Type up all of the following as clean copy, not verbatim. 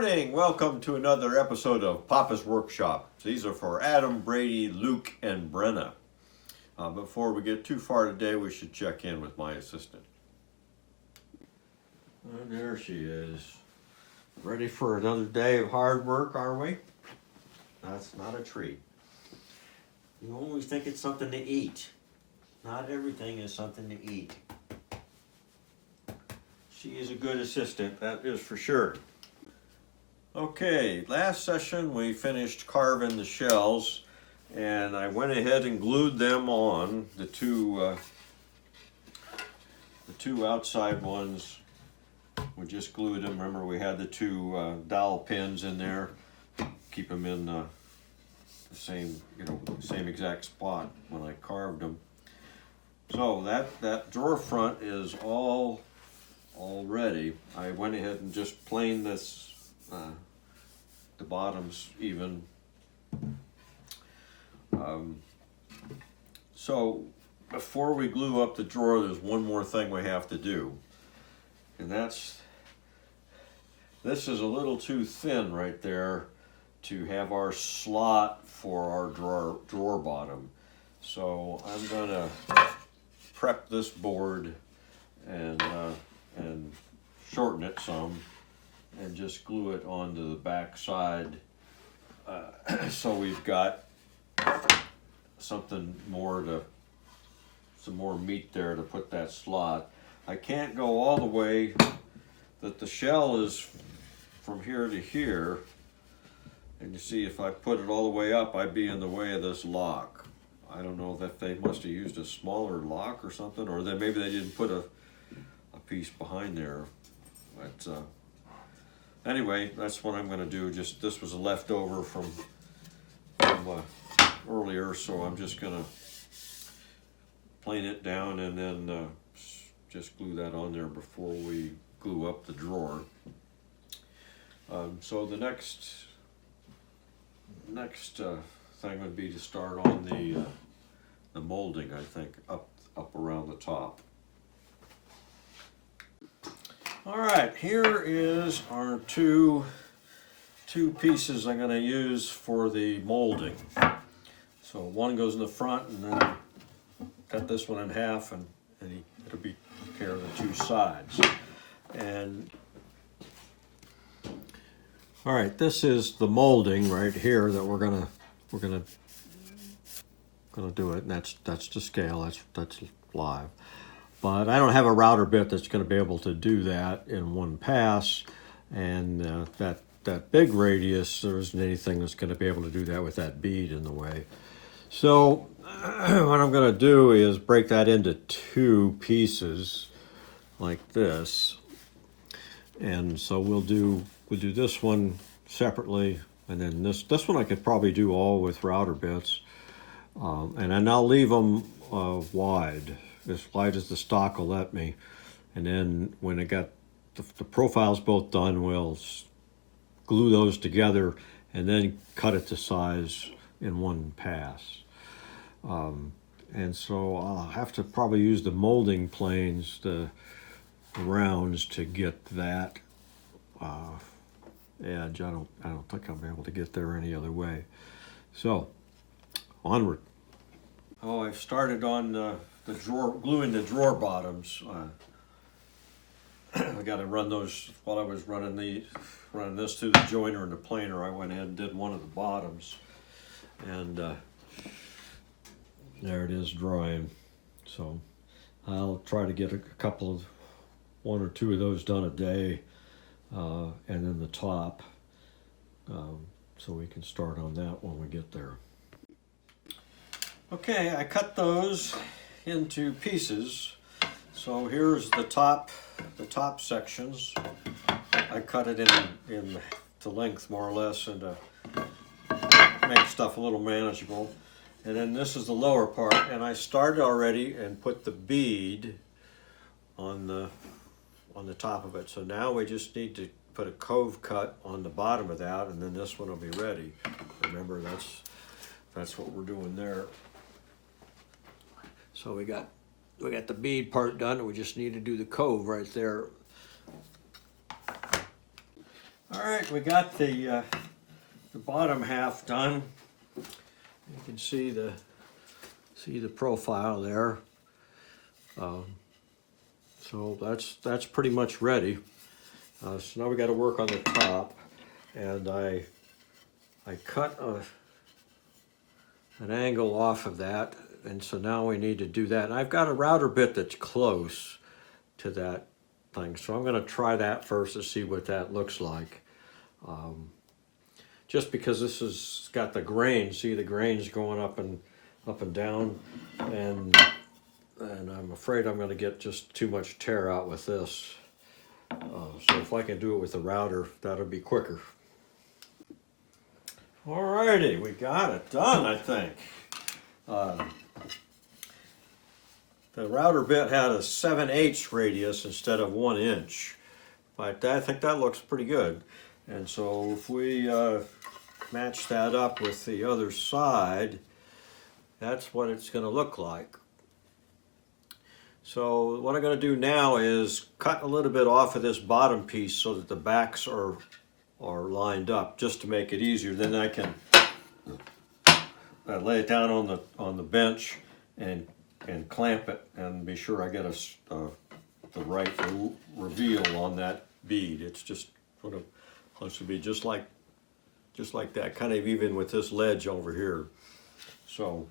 morning. Welcome to another episode of Papa's Workshop. These are for Adam, Brady, Luke, and Brenna. Before we get too far today, we should check in with my assistant. And there she is. Ready for another day of hard work, are we? That's not a treat. You always think it's something to eat. Not everything is something to eat. She is a good assistant, that is for sure. Okay, last session we finished carving the shells, and I went ahead and glued them on, the two outside ones. We just glued them. Remember, we had the two dowel pins in there, keep them in the same, same exact spot when I carved them. So that drawer front is all ready. I went ahead and just planed this, the bottoms even. So before we glue up the drawer, there's one more thing we have to do, and this is a little too thin right there to have our slot for our drawer bottom. So I'm gonna prep this board and shorten it some and just glue it onto the back side, so we've got some more meat there to put that slot. I can't go all the way that the shell is from here to here, and you see, if I put it all the way up, I'd be in the way of this lock. I don't know if they must have used a smaller lock or something, or then maybe they didn't put a piece behind there. But anyway, that's what I'm going to do. Just this was a leftover from earlier, so I'm just going to plane it down and then just glue that on there before we glue up the drawer. So the next thing would be to start on the molding, I think, up around the top. All right, here is our two pieces I'm going to use for the molding. So one goes in the front, and then cut this one in half, and it'll be care of the two sides. And all right, this is the molding right here that we're gonna do it, and that's to scale. That's live. But I don't have a router bit that's going to be able to do that in one pass, and that big radius, there isn't anything that's going to be able to do that with that bead in the way. So what I'm going to do is break that into two pieces like this, and so we'll do this one separately, and then this one I could probably do all with router bits, and then I'll leave them wide. As wide as the stock will let me, and then when I got the profiles both done, we'll glue those together and then cut it to size in one pass. And so I'll have to probably use the molding planes, the rounds, to get that edge. I don't think I'll be able to get there any other way. So onward. Oh, I've started on the drawer, gluing the drawer bottoms. I got to run those while I was running this through the joiner and the planer. I went ahead and did one of the bottoms, and there it is drying. So I'll try to get one or two of those done a day, and then the top, so we can start on that when we get there. Okay, I cut those into pieces. So here's the top sections. I cut it in to length, more or less, and to make stuff a little manageable. And then this is the lower part, and I started already and put the bead on the top of it. So now we just need to put a cove cut on the bottom of that, and then this one will be ready. Remember, that's what we're doing there. So we got the bead part done, and we just need to do the cove right there. All right, we got the bottom half done. You can see the profile there. So that's pretty much ready. So now we got to work on the top, and I cut an angle off of that, and so now we need to do that. And I've got a router bit that's close to that thing, so I'm going to try that first to see what that looks like. Just because this has got the grain, see the grains going up and down, and I'm afraid I'm going to get just too much tear out with this. So if I can do it with the router, that'll be quicker. Alrighty, we got it done, I think. The router bit had a 7/8 radius instead of 1 inch, but I think that looks pretty good. And so if we match that up with the other side, that's what it's going to look like. So what I'm going to do now is cut a little bit off of this bottom piece so that the backs are lined up, just to make it easier. Then I can lay it down on the bench and clamp it and be sure I get the right reveal on that bead. It's just sort of supposed to be just like that, kind of even with this ledge over here. So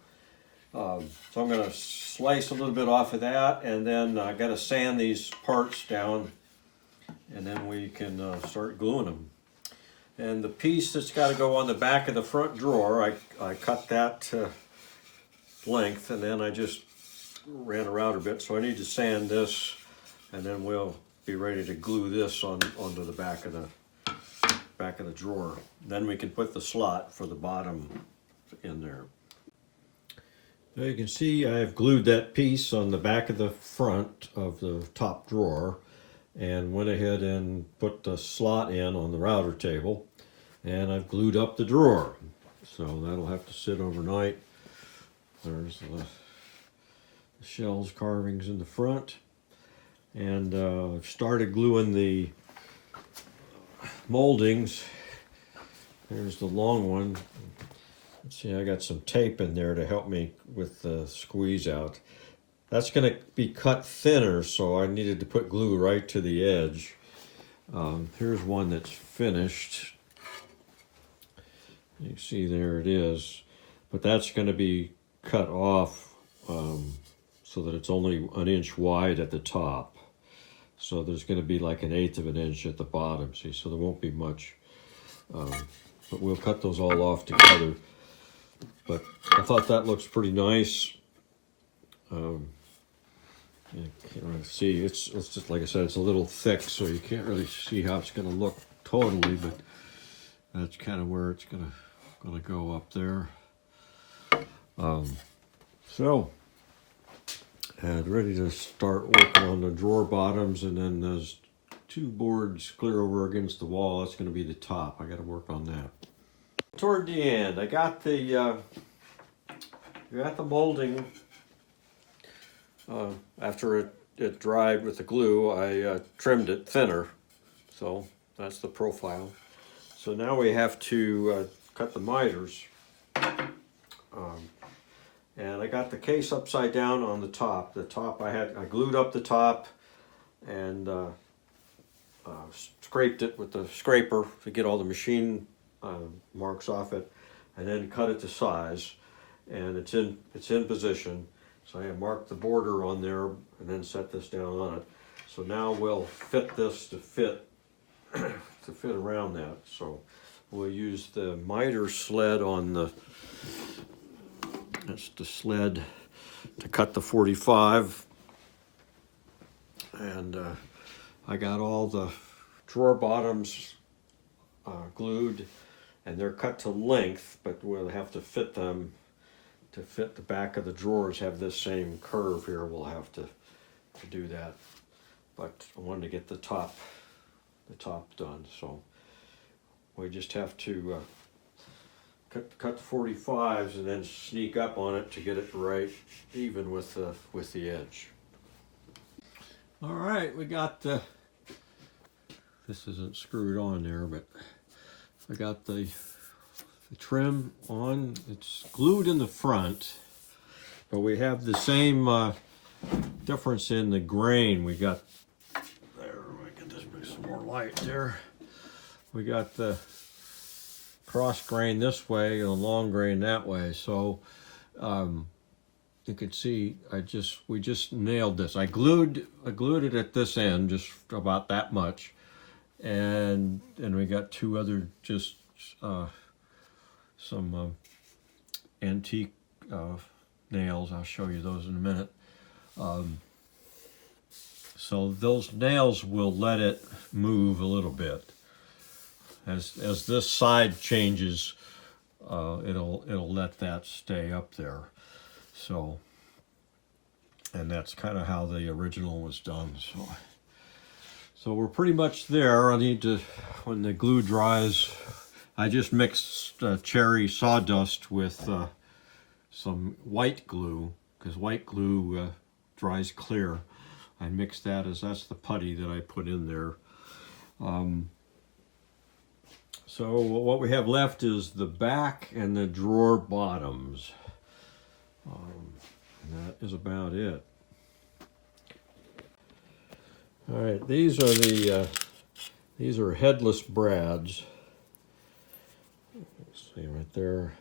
I'm going to slice a little bit off of that, and then I got to sand these parts down, and then we can start gluing them. And the piece that's got to go on the back of the front drawer, I cut that to length, and then I just ran a router bit. So I need to sand this, and then we'll be ready to glue this onto the back of the drawer. Then we can put the slot for the bottom in there. Now you can see I've glued that piece on the back of the front of the top drawer, and went ahead and put the slot in on the router table, and I've glued up the drawer. So that'll have to sit overnight. There's the shells carvings in the front, and I've started gluing the moldings. There's the long one. Let's see, I got some tape in there to help me with the squeeze out. That's going to be cut thinner, so I needed to put glue right to the edge. Here's one that's finished. You can see there it is. But that's going to be cut off so that it's only 1 inch wide at the top. So there's going to be like 1/8 of an inch at the bottom, see, so there won't be much. But we'll cut those all off together. But I thought that looks pretty nice. You can't really see. It's just like I said, it's a little thick, so you can't really see how it's going to look totally. But that's kind of where it's going to go up there. So, and ready to start working on the drawer bottoms, and then those 2 boards clear over against the wall. That's going to be the top. I got to work on that. Toward the end, I got the molding. After it dried with the glue, I trimmed it thinner, so that's the profile. So now we have to cut the miters, and I got the case upside down on the top. The top I glued up the top and scraped it with the scraper to get all the machine marks off it, and then cut it to size, and it's in position. So I marked the border on there and then set this down on it. So now we'll fit this to fit around that. So we'll use the miter sled on that's the sled to cut the 45. And I got all the drawer bottoms glued, and they're cut to length, but we'll have to fit them to fit the back of the drawers, have this same curve here. We'll have to do that, but I wanted to get the top done, so we just have to cut the 45s and then sneak up on it to get it right even with the edge. All right, we got the this isn't screwed on there, but I got the trim on. It's glued in the front, but we have the same difference in the grain. We got there. I can just bring some more light there. We got the cross grain this way and the long grain that way. So you can see we just nailed this. I glued it at this end, just about that much, and we got two other just some antique nails. I'll show you those in a minute. So those nails will let it move a little bit. As this side changes, it'll let that stay up there. So, and that's kind of how the original was done. So we're pretty much there. I need to, when the glue dries, I just mixed cherry sawdust with some white glue, because white glue dries clear. I mixed that, that's the putty that I put in there. So what we have left is the back and the drawer bottoms. And that is about it. All right, these are headless brads. Let's see right there.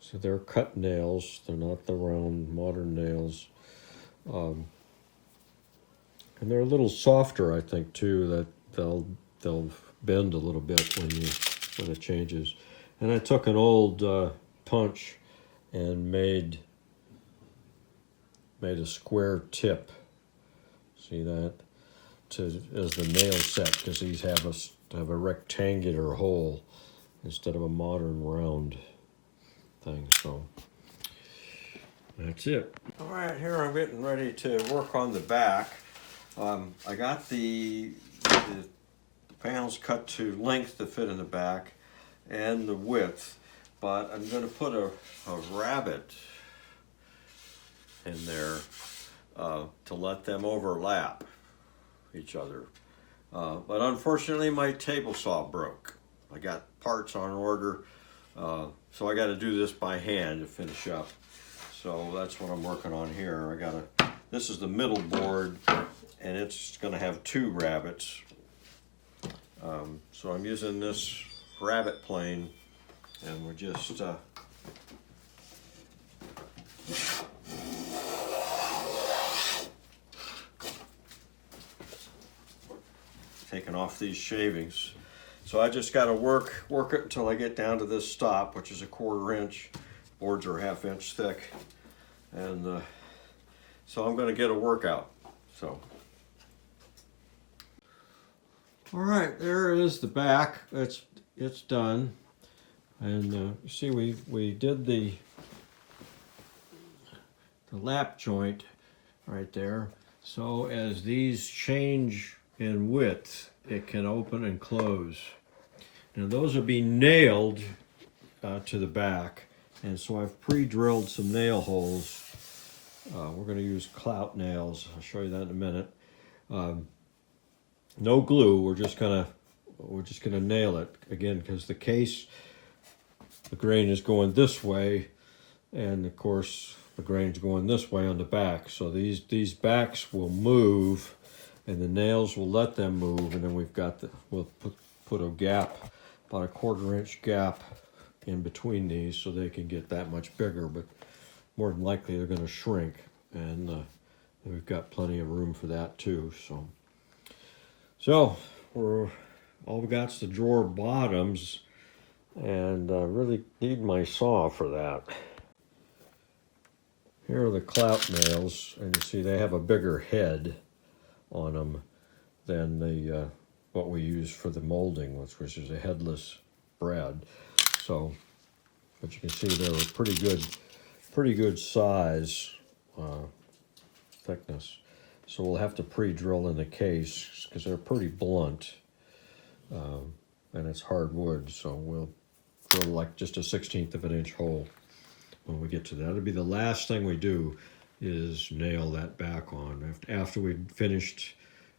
So they're cut nails. They're not the round modern nails. And they're a little softer, I think, too. That they'll bend a little bit when it changes. And I took an old punch and made a square tip. See that? As the nail set, because these have a rectangular hole instead of a modern round thing. So that's it. All right, here I'm getting ready to work on the back. I got the panels cut to length to fit in the back and the width, but I'm going to put a rabbet in there to let them overlap each other. But unfortunately my table saw broke. I got parts on order, so I got to do this by hand to finish up. So that's what I'm working on here. This is the middle board, and it's going to have two rabbets. So I'm using this rabbet plane, and we're just taking off these shavings. So I just got to work it until I get down to this stop, which is a 1/4 inch. Boards are 1/2 inch thick, and so I'm going to get a workout. So. All right, there is the back. It's done, and you see we did the lap joint right there. So as these change in width, it can open and close. Now those will be nailed to the back, and so I've pre-drilled some nail holes. We're going to use clout nails. I'll show you that in a minute. No glue. We're just gonna nail it again, because the case, the grain is going this way, and of course the grain's going this way on the back. So these backs will move, and the nails will let them move, and then we'll put a gap, about a 1/4 inch gap in between these, so they can get that much bigger. But more than likely they're going to shrink, and we've got plenty of room for that too. So all we got is the drawer bottoms, and I really need my saw for that. Here are the clout nails, and you see they have a bigger head on them than the what we use for the molding, which is a headless brad. So, but you can see they're a pretty good size, thickness. So we'll have to pre-drill in the case, because they're pretty blunt, and it's hard wood, so we'll drill like just a 1/16 of an inch hole when we get to that. It'll be the last thing we do, is nail that back on. After we'd finished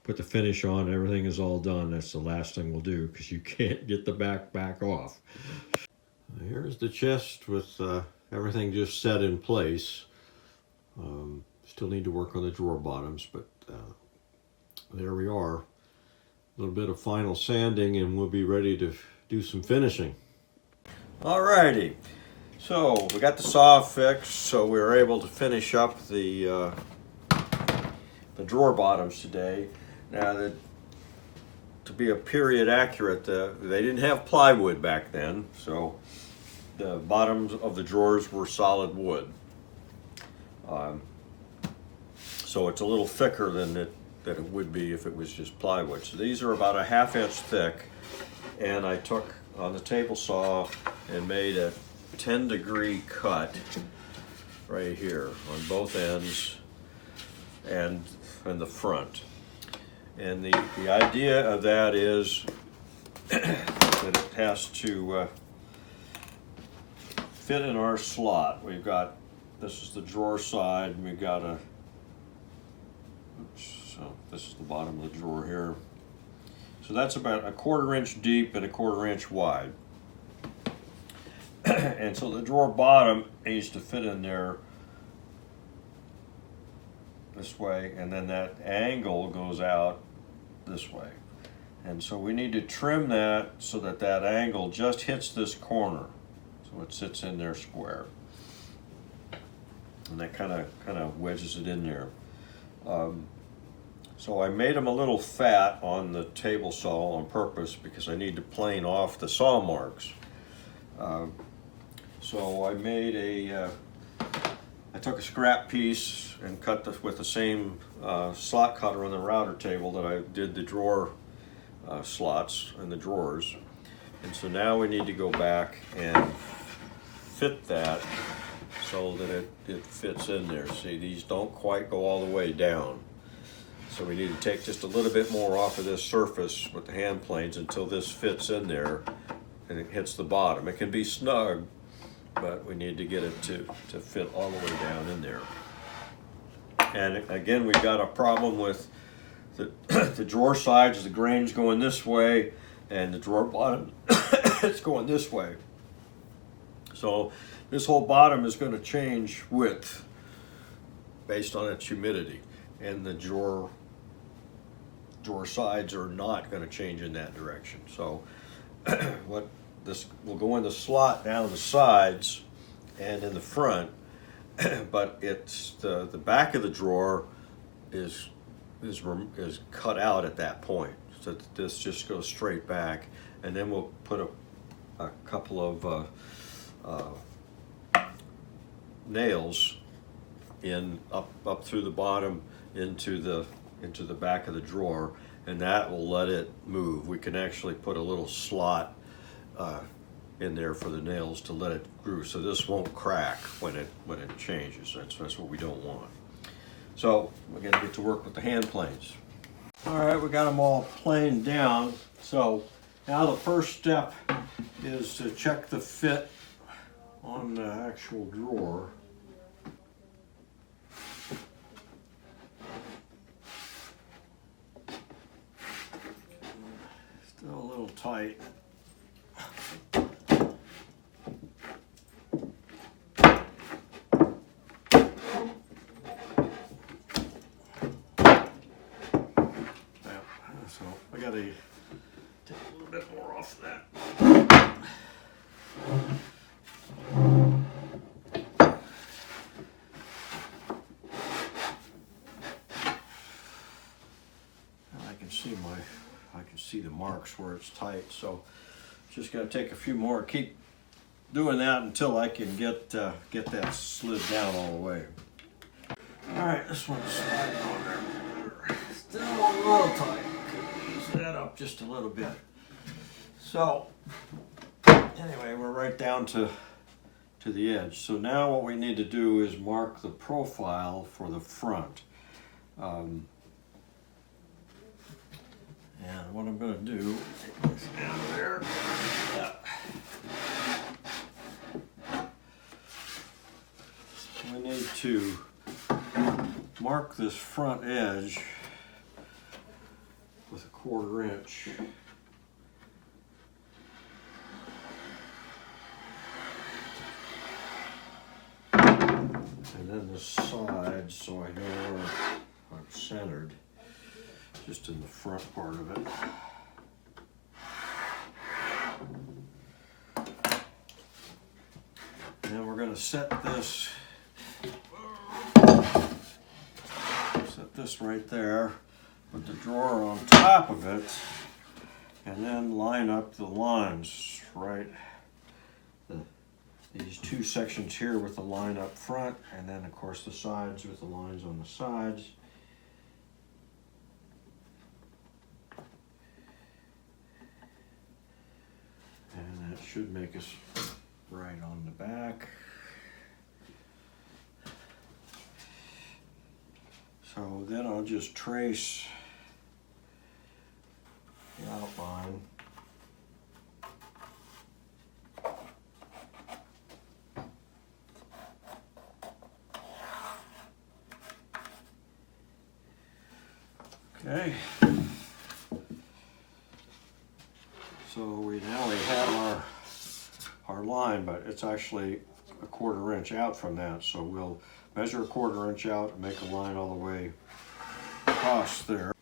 put the finish on, everything is all done, that's the last thing we'll do because you can't get the back off. Here's the chest with everything just set in place. Still need to work on the drawer bottoms, but there we are. A little bit of final sanding and we'll be ready to do some finishing. Alrighty, so we got the saw fixed, so we were able to finish up the drawer bottoms today. Now, to be a period accurate, they didn't have plywood back then, so the bottoms of the drawers were solid wood. So it's a little thicker than it would be if it was just plywood. So these are about a 1/2 inch thick, and I took on the table saw and made a 10-degree cut right here on both ends and the front. And the idea of that is that it has to fit in our slot. We've got, this is the drawer side, and we've got so this is the bottom of the drawer here. So that's about a 1/4 inch deep and a 1/4 inch wide. And so the drawer bottom needs to fit in there this way, and then that angle goes out this way. And so we need to trim that so that that angle just hits this corner, so it sits in there square. And that kind of wedges it in there. So I made them a little fat on the table saw on purpose because I need to plane off the saw marks. So I made I took a scrap piece and cut this with the same slot cutter on the router table that I did the drawer slots and the drawers. And so now we need to go back and fit that so that it fits in there. See, these don't quite go all the way down. So we need to take just a little bit more off of this surface with the hand planes until this fits in there and it hits the bottom. It can be snug, but we need to get it to fit all the way down in there. And again, we've got a problem with the drawer sides, the grain's going this way, and the drawer bottom, it's going this way. So this whole bottom is going to change width based on its humidity, and the drawer sides are not going to change in that direction. So what this will go in the slot down the sides and in the front, but it's the back of the drawer is cut out at that point. So this just goes straight back, and then we'll put a couple of nails in up through the bottom into the back of the drawer, and that will let it move. We can actually put a little slot in there for the nails to let it groove, so this won't crack when it changes. That's what we don't want. So we're going to get to work with the hand planes. All right, we got them all planed down. So now the first step is to check the fit on the actual drawer. Still a little tight. So I gotta take a little bit more off that. I can see the marks where it's tight, so just gotta take a few more. Keep doing that until I can get that slid down all the way. All right, this one's sliding on there. Still a little tight. Could ease that up just a little bit. So anyway, we're right down to the edge. So now what we need to do is mark the profile for the front. And what I'm going to do, take this down there. We need to mark this front edge 1/4 inch. And then the sides, so I know where I'm centered, just in the front part of it. And then we're going to set this right there, put the drawer on top of it, and then line up the lines right. These two sections here with the line up front, and then of course the sides with the lines on the sides. And that should make us right on the back. So then I'll just trace the outline. Okay. So we have our line, but it's actually 1/4 inch out from that. So we'll measure 1/4 inch out and make a line all the way across there.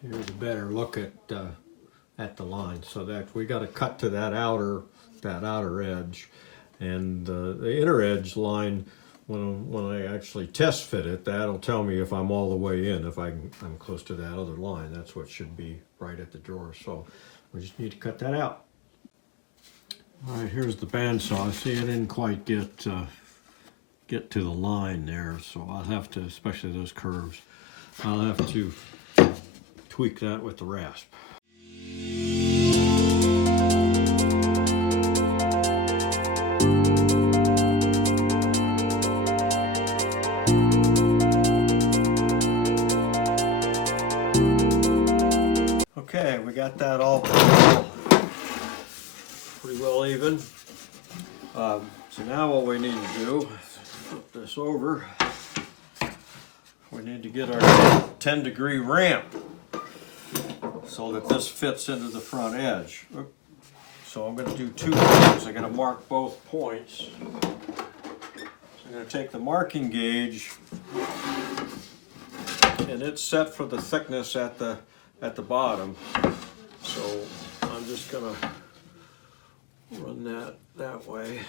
Here's a better look at the line. So that we got to cut to that outer edge, and the inner edge line. When I actually test fit it, that'll tell me if I'm all the way in, if I'm close to that other line. That's what should be right at the drawer. So we just need to cut that out. All right, here's the bandsaw. See, I didn't quite get to the line there, so I'll have to, especially those curves, I'll have to tweak that with the rasp. Okay, we got that all pretty well even. So now what we need to do, flip this over, we need to get our 10-degree ramp so that this fits into the front edge. So I'm going to do 2 things. I'm going to mark both points. So I'm going to take the marking gauge, and it's set for the thickness at the bottom. So I'm just going to run that way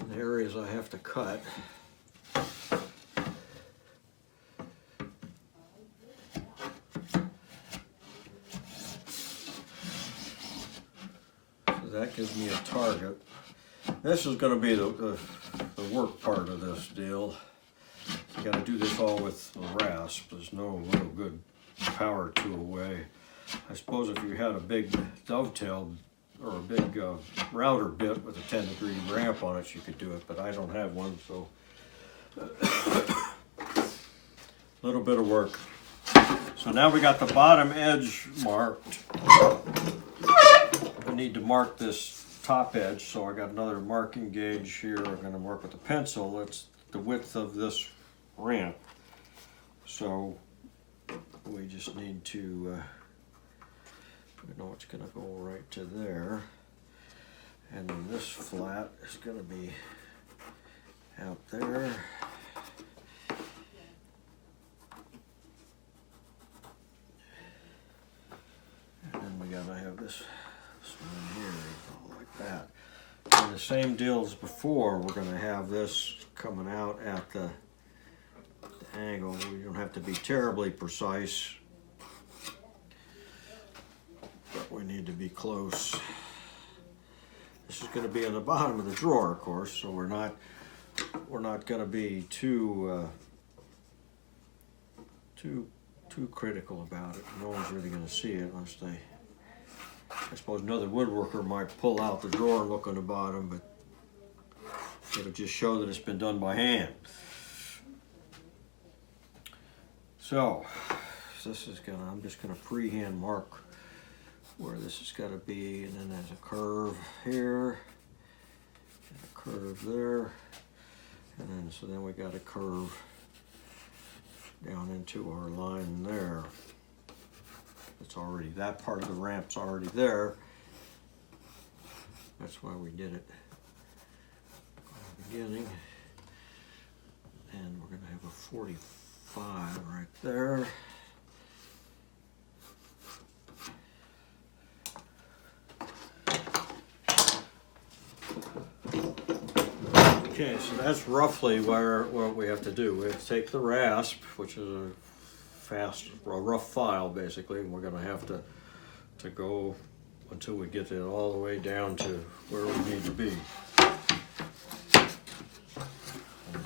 in the areas I have to cut. So that gives me a target. This is going to be the work part of this deal. You got to do this all with a rasp. There's no real good power tool way. I suppose if you had a big dovetail or a big router bit with a 10-degree ramp on it, you could do it, but I don't have one, so a little bit of work. So now we got the bottom edge marked. I need to mark this top edge, so I got another marking gauge here. I'm going to mark with a pencil. It's the width of this ramp. So we just need to we know it's going to go right to there, and then this flat is going to be out there. And then we got to have this one here, like that. And the same deal as before, we're going to have this coming out at the angle. We don't have to be terribly precise, but we need to be close. This is going to be on the bottom of the drawer, of course, so we're not going to be too critical about it. No one's really going to see it unless they. I suppose another woodworker might pull out the drawer and look on the bottom, but it'll just show that it's been done by hand. So this is gonna. I'm just going to freehand mark where this has got to be, and then there's a curve here, and a curve there, and then so then we got a curve down into our line there. it's already, that part of the ramp's already there. That's why we did it at the beginning. And we're going to have a 45 right there. Okay, so that's roughly what we have to do. We have to take the rasp, which is a rough file basically, and we're going to have to go until we get it all the way down to where we need to be.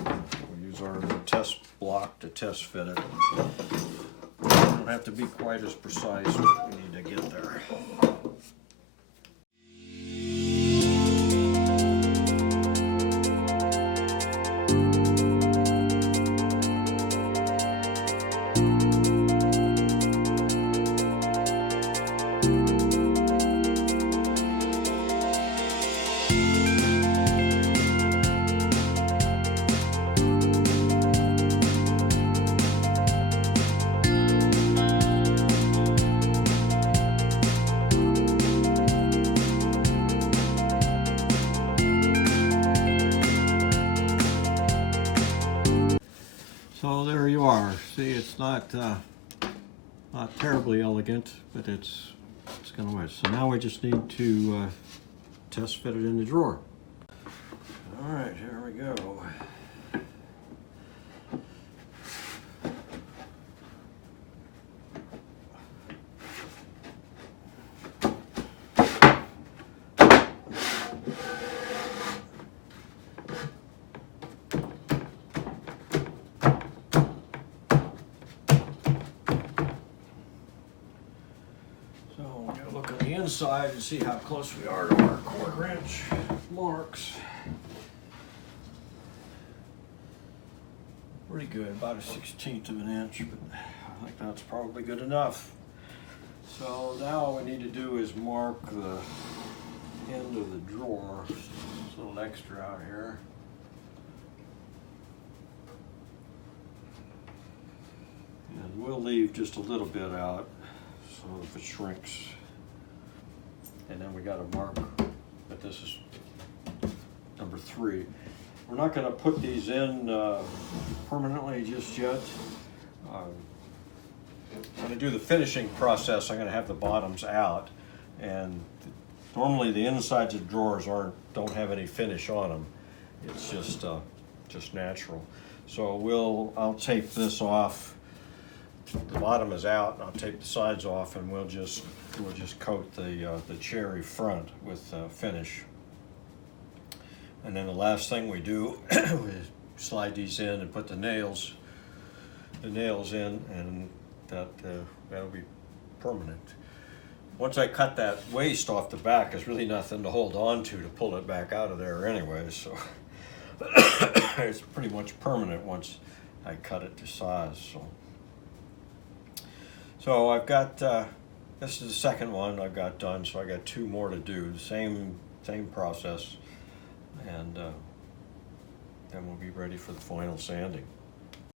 We'll use our test block to test fit it. We don't have to be quite as precise, but we need to get there. So there you are. See, it's not terribly elegant, but it's gonna work. So now we just need to test fit it in the drawer. All right, here we go. Inside and see how close we are to our 1/4 inch marks. Pretty good, about a 1/16 of an inch, but I think that's probably good enough. So now all we need to do is mark the end of the drawer. Just a little extra out here. And we'll leave just a little bit out so if it shrinks. And then we got to mark that this is number 3. We're not going to put these in permanently just yet. When I do the finishing process, I'm going to have the bottoms out, and normally the insides of drawers don't have any finish on them. It's just natural. So I'll tape this off. The bottom is out, and I'll tape the sides off, and we'll just coat the cherry front with finish. And then the last thing we do is slide these in and put the nails in, and that'll be permanent. Once I cut that waist off the back, there's really nothing to hold on to pull it back out of there anyway, so it's pretty much permanent once I cut it to size. So I've got, this is the second one I've got done, so I got 2 more to do. Same process, and then we'll be ready for the final sanding.